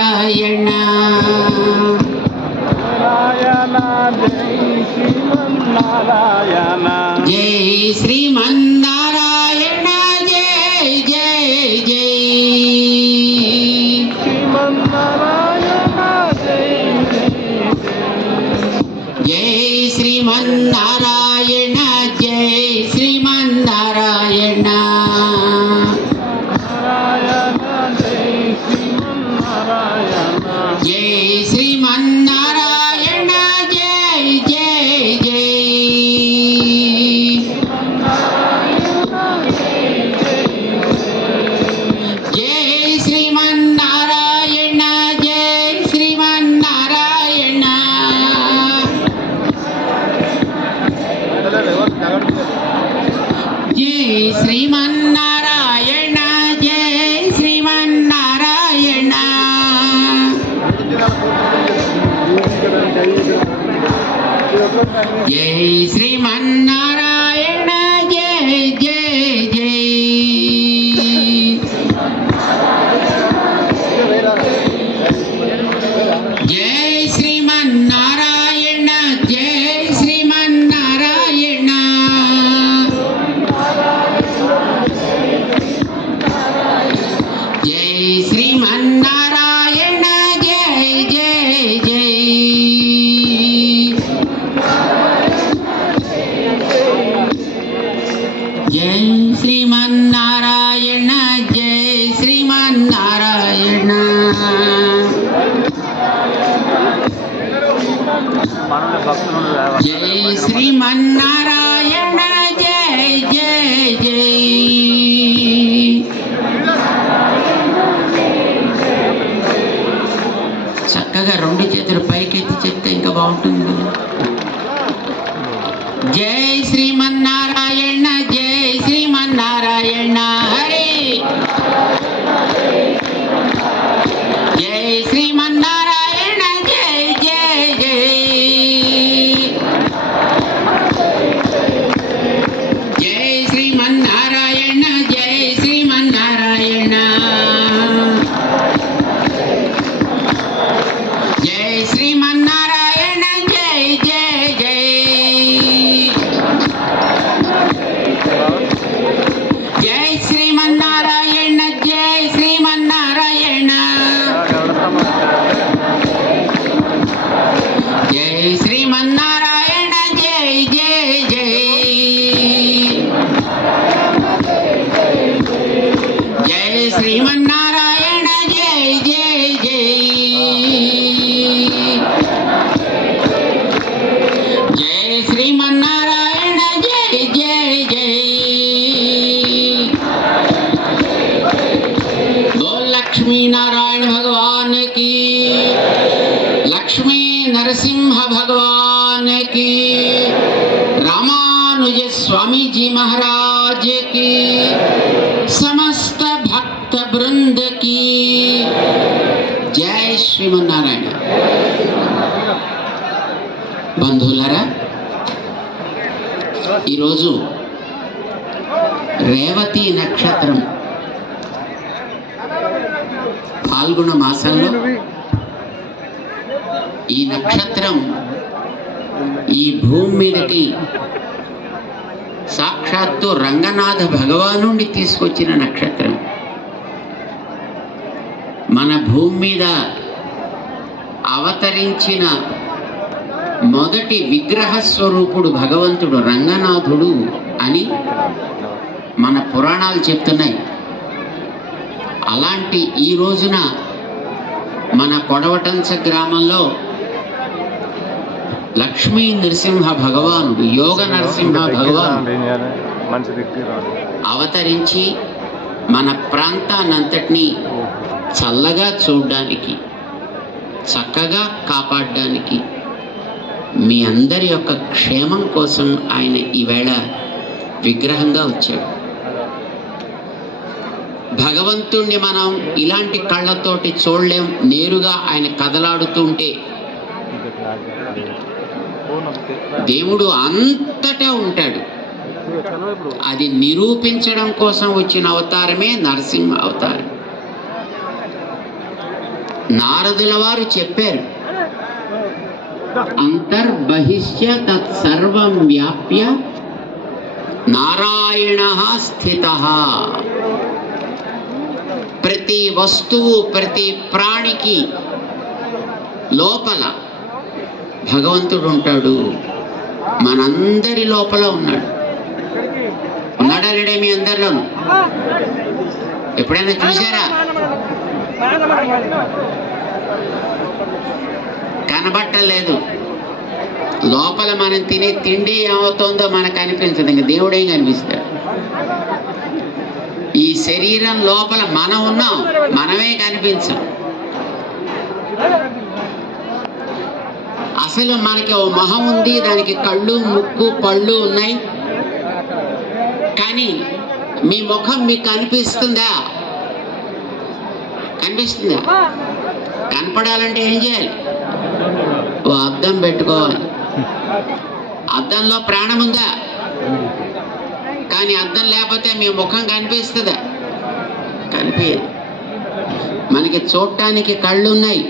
నారాయణ జై శ్రీమన్నారాయణ జై జై జై జై శ్రీమన్నారాయణ జై శ్రీమన్నారాయణ జై శ్రీమన్నారాయణ జై జై జై జై శ్రీమన్నారాయణ జై శ్రీమన్నారాయణ జై శ్రీమన్నారాయణ జై శ్రీమన్నారాయణ జై శ్రీమన్నారాయణ జై జై జై జై శ్రీమన్నారాయణ జై శ్రీమన్నారాయణ జై శ్రీమన్నారాయణ జై జై జై జై శ్రీమన్నారాయణ జై శ్రీమన్నారాయణ జై శ్రీమన్నారాయణ జై జై జై చక్కగా రెండు చేతులు పైకెత్తి చెప్తే ఇంకా బాగుంటుంది కదా. జై శ్రీమన్నారాయణ జై శ్రీమన్నారాయణ హరి జై శ్రీమన్నారాయణ జై జై జై జై శ్రీమన్నారాయణ జై శ్రీమన్నారాయణ జై శ్రీమన్నారాయణ జై జై జై జై శ్రీమన్నారాయణ జై శ్రీమన్నారాయణ జై శ్రీమన్నారాయణ జై జై జై జై శ్రీమన్నారాయణ జై జై జై జై శ్రీమన్నారాయణ జై జై జై बोल लक्ष्मी नारायण भगवान की लक्ष्मी नरसिंह भगवान की रामानुज स्वामी जी महाराज की समस्त भक्त वृंद की जय श्रीमन्नारायण బంధువులారా ఈరోజు రేవతి నక్షత్రం పాల్గొన మాసంలో ఈ నక్షత్రం ఈ భూమి మీదకి సాక్షాత్తు రంగనాథ భగవానుండి తీసుకొచ్చిన నక్షత్రం. మన భూమి మీద అవతరించిన మొదటి విగ్రహ స్వరూపుడు భగవంతుడు రంగనాథుడు అని మన పురాణాలు చెప్తున్నాయి. అలాంటి ఈ రోజున మన కొడవటంచ గ్రామంలో లక్ష్మీ నరసింహ భగవానుడు యోగ నరసింహ భగవానుడు అవతరించి మన ప్రాంతాన్నంతటినీ చల్లగా చూడడానికి చక్కగా కాపాడడానికి మీ అందరి యొక్క క్షేమం కోసం ఆయన ఈవేళ విగ్రహంగా వచ్చాడు. భగవంతుణ్ణి మనం ఇలాంటి కళ్ళతోటి చూడలేం. నేరుగా ఆయన కదలాడుతుంటే దేవుడు అంతటా ఉంటాడు. అది నిరూపించడం కోసం వచ్చిన అవతారమే నరసింహ అవతారం. నారదుల వారు చెప్పారు, అంతర్బహిష్య తత్సర్వం వ్యాప్య నారాయణ స్థిత. ప్రతి వస్తువు, ప్రతి ప్రాణికి లోపల భగవంతుడు ఉంటాడు. మనందరి లోపల ఉన్నాడు. ఉన్నాడా లేడా మీ అందరిలోనూ? ఎప్పుడైనా చూసారా? కనబట్టలేదు. లోపల మనం తినే తిండి ఏమవుతుందో మనకు అనిపించదు, ఇంకా దేవుడేం కనిపిస్తాడు. ఈ శరీరం లోపల మనం ఉన్నాం, మనమే కనిపించం. అసలు మనకి ఓ మొహం ఉంది, దానికి కళ్ళు, ముక్కు, పళ్ళు ఉన్నాయి. కానీ మీ ముఖం మీకు కనిపిస్తుందా? కనిపిస్తుందా? కనపడాలంటే ఏం చేయాలి? ఓ అద్దం పెట్టుకోవాలి. అద్దంలో ప్రాణం ఉందా? కానీ అద్దం లేకపోతే మీ ముఖం కనిపిస్తుందా? కనిపించదు. మనకి చూడటానికి కళ్ళు ఉన్నాయి,